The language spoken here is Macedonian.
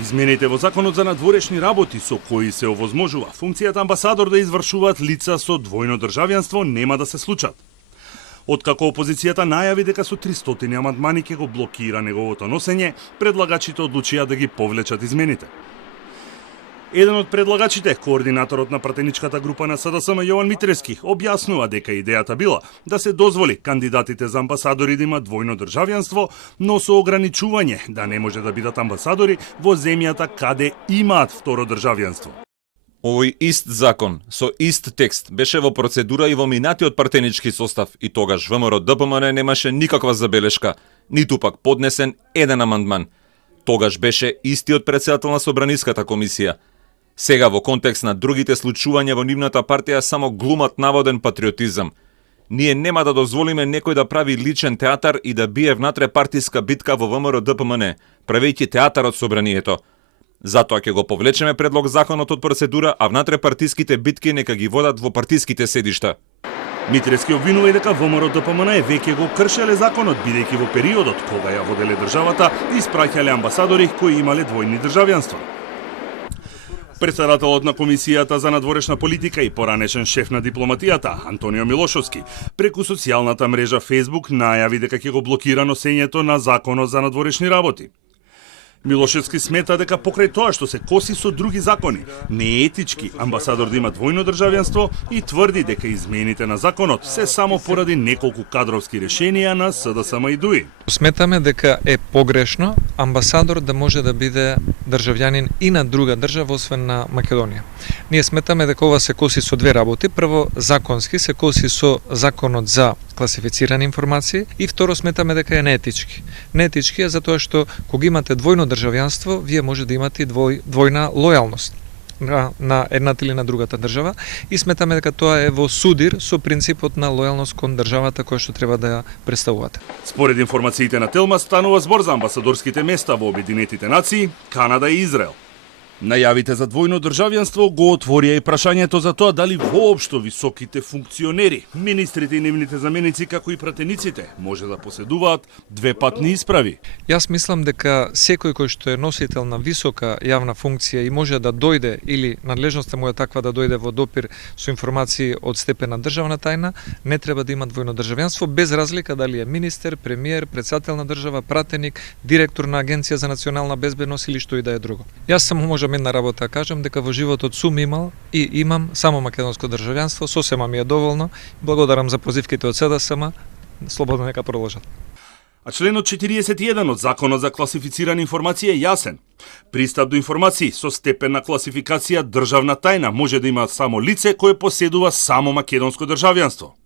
Измените во Законот за надворешни работи со кои се овозможува функцијата амбасадор да извршуваат лица со двојно државјанство нема да се случат. Откако опозицијата најави дека со 300 амандмани ќе го блокира неговото носење, предлагачите одлучија да ги повлечат измените. Еден од предлагачите, координаторот на пратеничката група на СДСМ Јован Митрески, објаснува дека идејата била да се дозволи кандидатите за амбасадори да имаат двојно државјанство, но со ограничување да не може да бидат амбасадори во земјата каде имаат второ државјанство. Овој ист закон, со ист текст, беше во процедура и во минатиот партенички состав и тогаш ВМРО ДПМН немаше никаква забелешка, ниту пак поднесен еден амандман. Тогаш беше истиот претседател на Собраниската комисија. Сега во контекст на другите случувања во нивната партија само глумат наводен патриотизам. Ние нема да дозволиме некој да прави личен театар и да бие внатре партиска битка во ВМРО ДПМН, правејќи театар од собранието. Затоа ќе го повлечеме предлог законот од процедура, а внатре партиските битки нека ги водат во партиските седишта. Митрески обвинува и дека ВМРО ДПМН веќе го кршеле законот, бидејќи во периодот кога ја воделе државата, испраќале амбасадори кои имале двојни државјанства. Председателот на Комисијата за надворешна политика и поранешен шеф на дипломатијата, Антонио Милошовски, преку социјалната мрежа Facebook најави дека ќе го блокира носењето на Законот за надворешни работи. Милошевски смета дека покрај тоа што се коси со други закони, не е етички амбасадор да има двојно државјанство и тврди дека измените на законот се само поради неколку кадровски решенија на СДСМ и ДУИ. Сметаме дека е погрешно амбасадор да може да биде државјанин и на друга држава освен на Македонија. Ние сметаме дека ова се коси со две работи. Прво, законски се коси со законот за класифицирани информации и второ сметаме дека е неетички. Неетички е затоа што кога имате двојно државјанство, вие може да имате двојна лојалност на едната или на другата држава и сметаме дека тоа е во судир со принципот на лојалност кон државата која што треба да ја представувате. Според информациите на Телма станува збор за амбасадорските места во Обединетите нации, Канада и Израел. Најавите за двојно државјанство го отворија и прашањето за тоа дали воопшто високите функционери, министрите и нивните заменици, како и пратениците, може да поседуваат две патни исправи. Јас мислам дека секој кој што е носител на висока јавна функција и може да дојде или надлежноста му е таква да дојде во допир со информации од степен на државна тајна, не треба да има двојно државјанство без разлика дали е министер, премиер, претседател на држава, пратеник, директор на Агенција за национална безбедност или што и да е друго. Јас само можам една работа кажам дека во животот сум имал и имам само македонско државјанство, сосема ми е доволно. Благодарам за позивките од СДСМ, слободно нека продолжат. А членот 41 од Законот за класифицирана информација е јасен. Пристап до информации со степен на класификација државна тајна може да има само лице кое поседува само македонско државјанство.